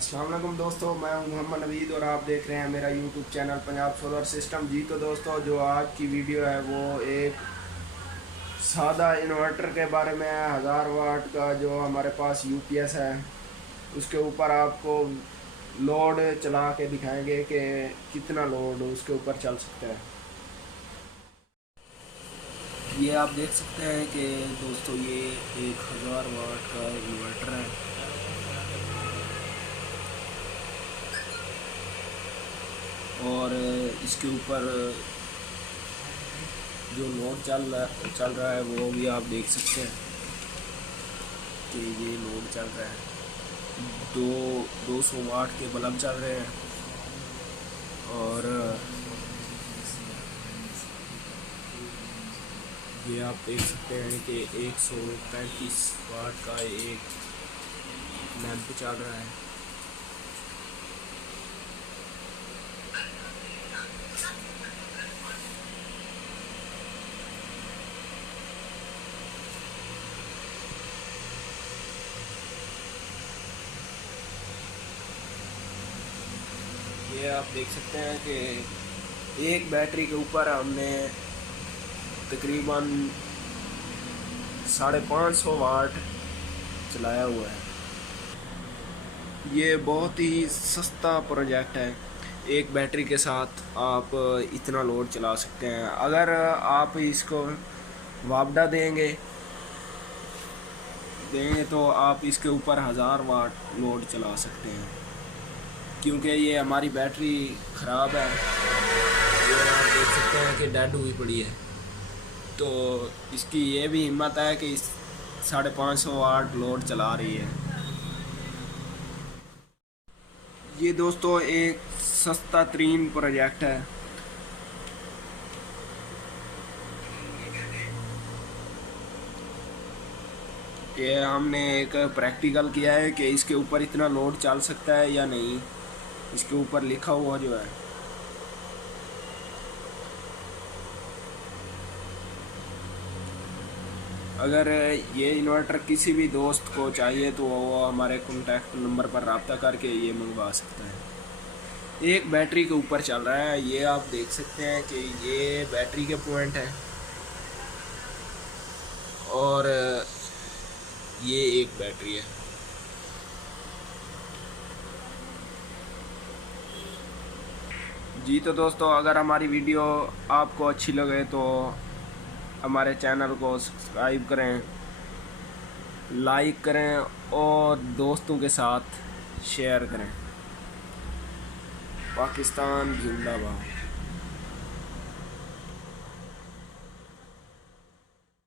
अस्सलाम वालेकुम दोस्तों, मैं हूं मोहम्मद नवीद और आप देख रहे हैं मेरा YouTube channel Punjab solar system. जी तो दोस्तों, जो आज की वीडियो है वो एक सादा इन्वर्टर के बारे में है। 1000 वाट का जो हमारे पास यूपीएस है उसके ऊपर आपको लोड चला के दिखाएंगे कि कितना लोड उसके ऊपर चल सकता है। ये आप देख सकते हैं कि दोस्तों ये 1000 वाट का इन्वर्टर है और इसके ऊपर जो लोड चल रहा है वो भी आप देख सकते हैं कि ये लोड चल रहा है। 200 वाट के बल्ब चल रहे हैं और ये आप देख सकते हैं कि 135 वाट का एक लैंप चल रहा है। ये आप देख सकते हैं कि एक बैटरी के ऊपर हमने तकरीबन 550 वाट चलाया हुआ है। ये बहुत ही सस्ता प्रोजेक्ट है। एक बैटरी के साथ आप इतना लोड चला सकते हैं। अगर आप इसको वापडा देंगे तो आप इसके ऊपर 1000 वाट लोड चला सकते हैं, क्योंकि ये हमारी बैटरी ख़राब है। ये आप देख सकते हैं कि डेड हुई पड़ी है, तो इसकी ये भी हिम्मत है कि 550 वाट लोड चला रही है। ये दोस्तों एक सस्ता तरीन प्रोजेक्ट है। ये हमने एक प्रैक्टिकल किया है कि इसके ऊपर इतना लोड चल सकता है या नहीं। इसके ऊपर लिखा हुआ जो है, अगर ये इन्वर्टर किसी भी दोस्त को चाहिए तो वो हमारे कॉन्टैक्ट नंबर पर रब्ता करके ये मंगवा सकता है। एक बैटरी के ऊपर चल रहा है। ये आप देख सकते हैं कि ये बैटरी के पॉइंट है और ये एक बैटरी है। जी तो दोस्तों, अगर हमारी वीडियो आपको अच्छी लगे तो हमारे चैनल को सब्सक्राइब करें, लाइक करें और दोस्तों के साथ शेयर करें। पाकिस्तान जिंदाबाद।